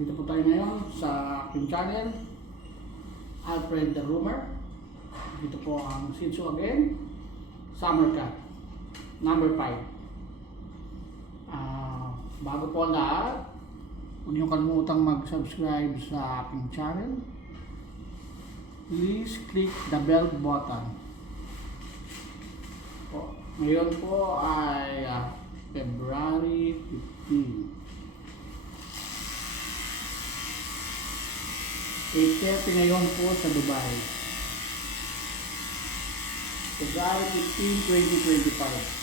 Dito po tayo ngayon sa aking channel, Alfred the Groomer. Dito po ang Shih Tzu again, Summer Cat, number 5. Bago po ang lahat, huwag niyo kalimutang mag-subscribe sa aking channel. Please click the bell button. Ngayon po ay February 15. 8:30 ngayon po sa Dubai. February 15, 2025.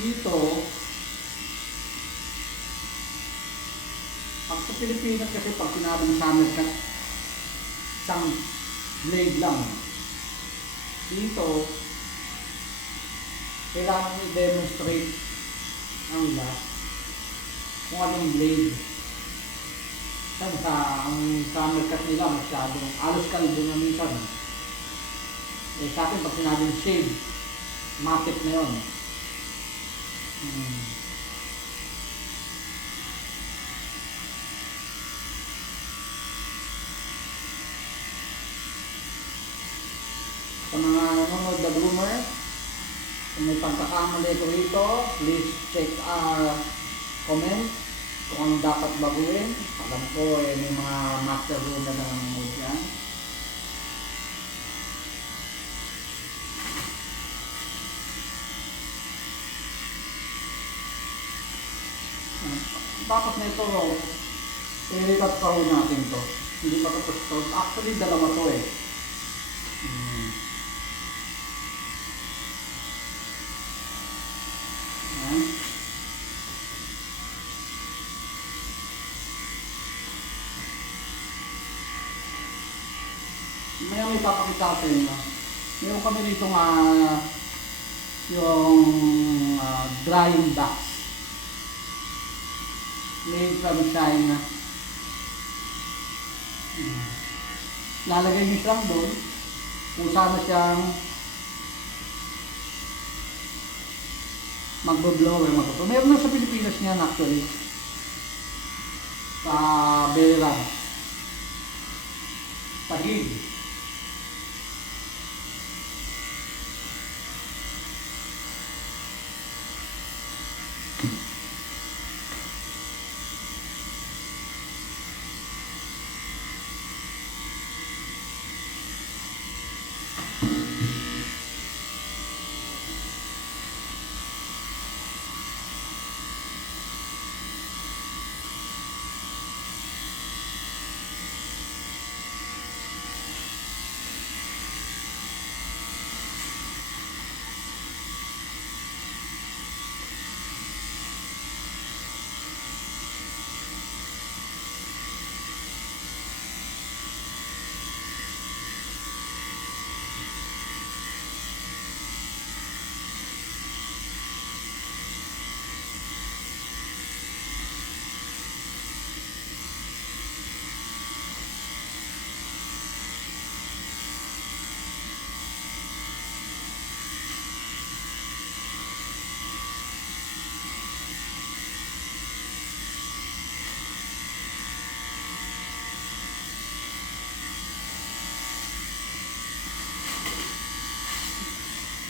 Dito, pag sa Pilipinas kasi pag sinabing summer cat, isang blade lang. Dito, kailangan i-demonstrate ang iba kung anong blade. Kasi ang summer cat nila masyadong alos kalbo na minsan. Sa akin pag sinabing shade, matic na yun. Sa mga nanonood na groomer, kung may pagkakamali ko rito, please check our comment kung anong dapat baguhin. Alam ko may mga master groomer na nanonood yan. Tapos na ito, i-recut pa rin natin to. Hindi pa tapos to. Actually, dalawa to eh. May ipapakita sa inyo. Meron kami dito nga yung drying box made from China. Lalagay niyo lang doon kung sana siyang magbo-blower, magbo-blower. Meron na sa Pilipinas niyan actually. Sa Bera. Tagig.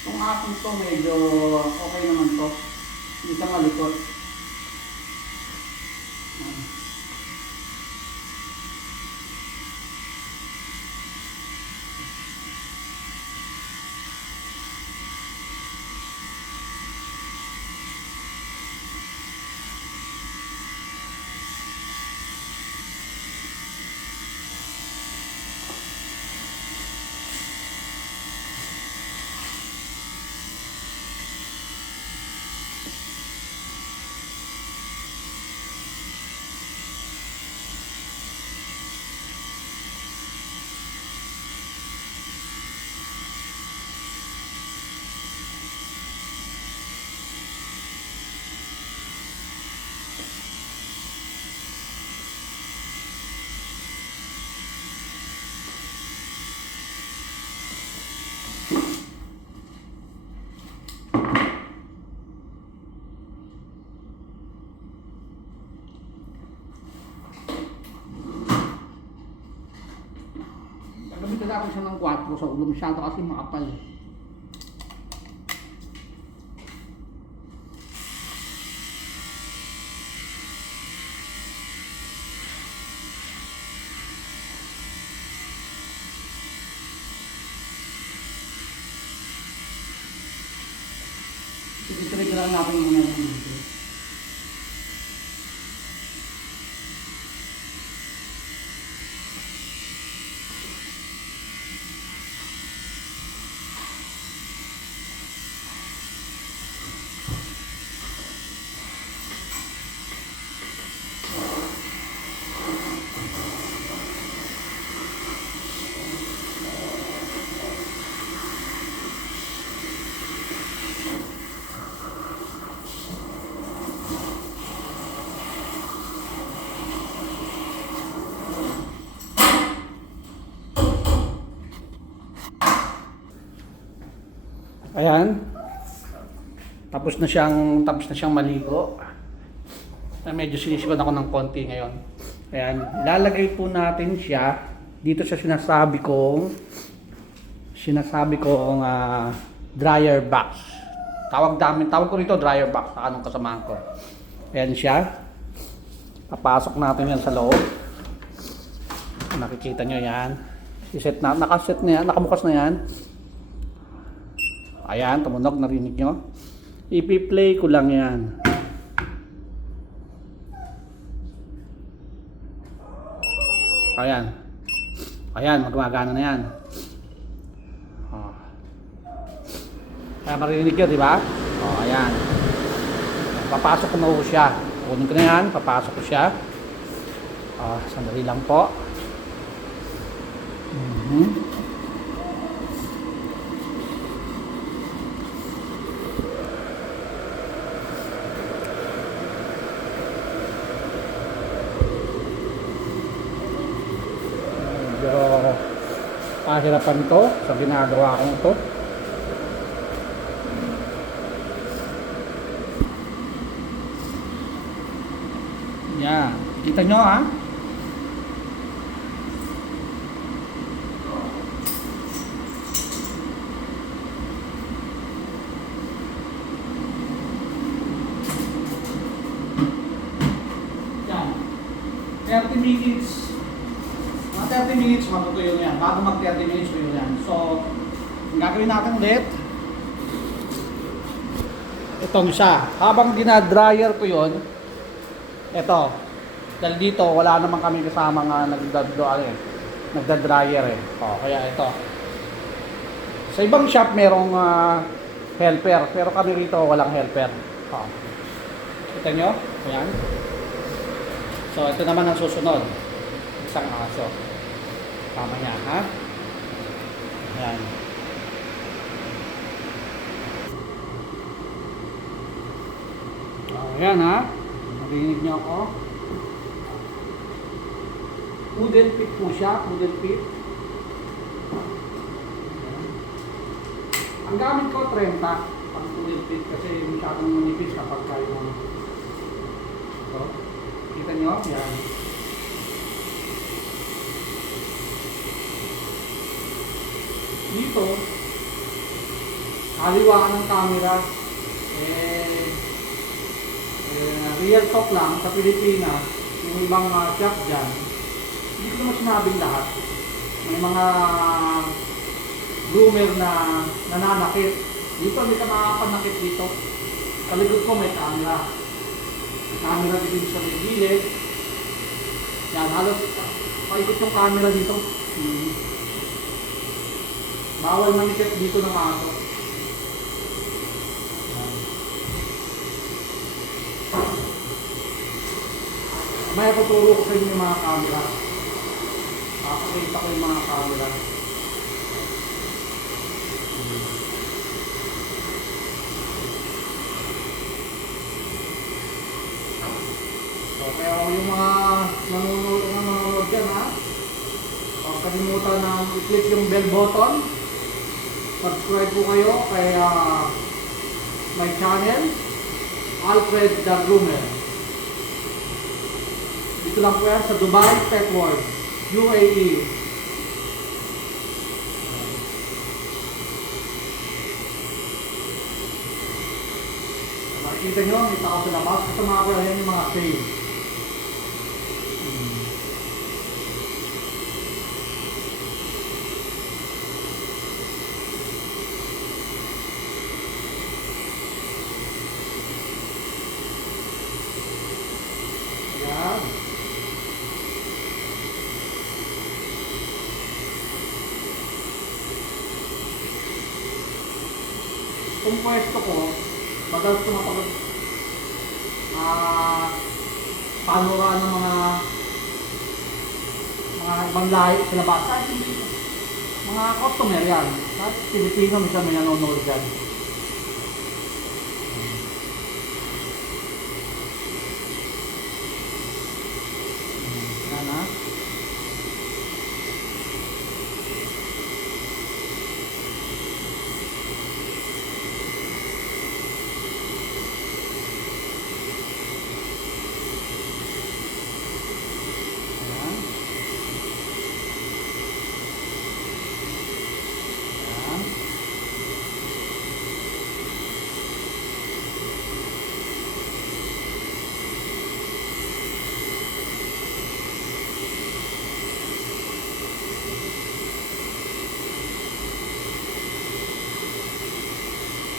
Itong aking to medyo okay naman to. Hindi siya malikot. natin siya ng 4 sa ulo. Masyado kasi makapal. Sige-trigger lang natin muna yung dito. Ayan. Tapos na siyang maligo. Medyo sinisikon ako ng konti ngayon. Ayan, ilalagay po natin siya dito sa sinasabi kong dryer box. Tawag ko rito dryer box, anong kasamahan ko. Ayan siya. Papasok natin yan sa loob. Nakikita nyo yan. I-set na, nakaset na yan, nakabukas na yan. Ayan, tumunog, narinig nyo. Ipi-play ko lang yan. Ayan. Ayan, magmagana na yan. Oh. Kaya marinig nyo, di ba? Oh, ayan. Papasok ko na ho siya. Kunin ko na yan, papasok ko siya. Oh, sandali lang po. Medyo pahirapan to sa ginagawa kong to. Yan, kita nyo ha. Yan, 30 minutes. 30 minutes matutuyo na yan. Bago mag 30 minutes tuyo yan. So, ang gagawin natin ulit, itong siya. Habang dinadryer ko yun, ito, dahil dito wala naman kami kasama nga nagdadryer eh. O, kaya ito. Sa ibang shop merong helper, pero kami rito walang helper. O. Kita nyo? Ayan. So, ito naman ang susunod. Isang aso. Tama niya, ha? Ayan. Ayan, ha? Narinig niyo ako. Poodle pit po siya, poodle pit. Ang gamit ko, 30. Pag poodle pit kasi masyadong manipis kapag kayo mo. So, kita niyo? Ayan. Dito, kaliwaan ng camera, real talk lang sa Pilipinas, yung ibang shop dyan, hindi ko naman sinabing lahat. May mga groomer na nananakit. Dito, hindi ka makapanakit dito. Kaligod ko may camera. Camera din sa may gilid. Yan, halos paikot yung camera dito. Bawal manikit dito ng aso. May tuturo ko sa inyo yung mga camera. Pakita ko yung mga camera. So, kaya yung mga nanonood dyan ha, huwag kalimutan na i-click yung bell button. Subscribe po kayo kay my channel, Alfred the Groomer. Dito lang po yan sa Dubai Pet World, UAE. Kita nyo, may tao sa labas. Ito mga kuya, yan yung mga sale. Yan. Kung pwesto ko, madalas ko mapag panura ng mga ibang lahi sa labas. Kahit hindi, mga customer yan. Kahit Pilipino, minsan may nanonood dyan. Yan ha. Yan. Yan.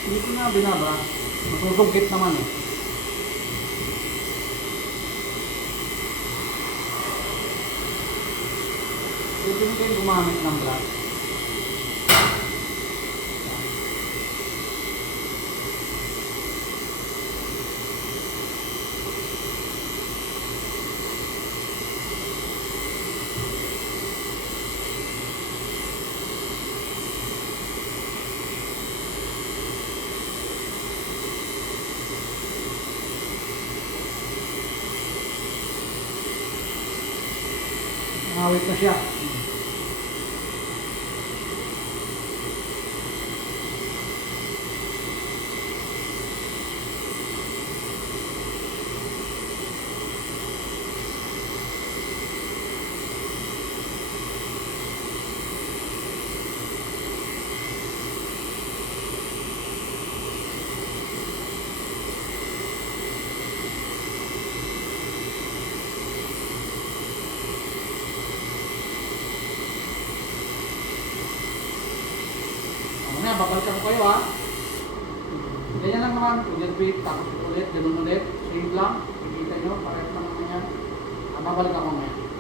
Hindi ko na binaba. Masusungkit naman eh. Pwede mo kayong gumamit ng black. Mawit na siya. Mamaya, babalikan ko kayo ha. Ganyan lang naman. Ulit wait, tapos ulit, ganun ulit. Same lang. Kikita nyo, parehas lang naman yan. Babalikan ko ngayon.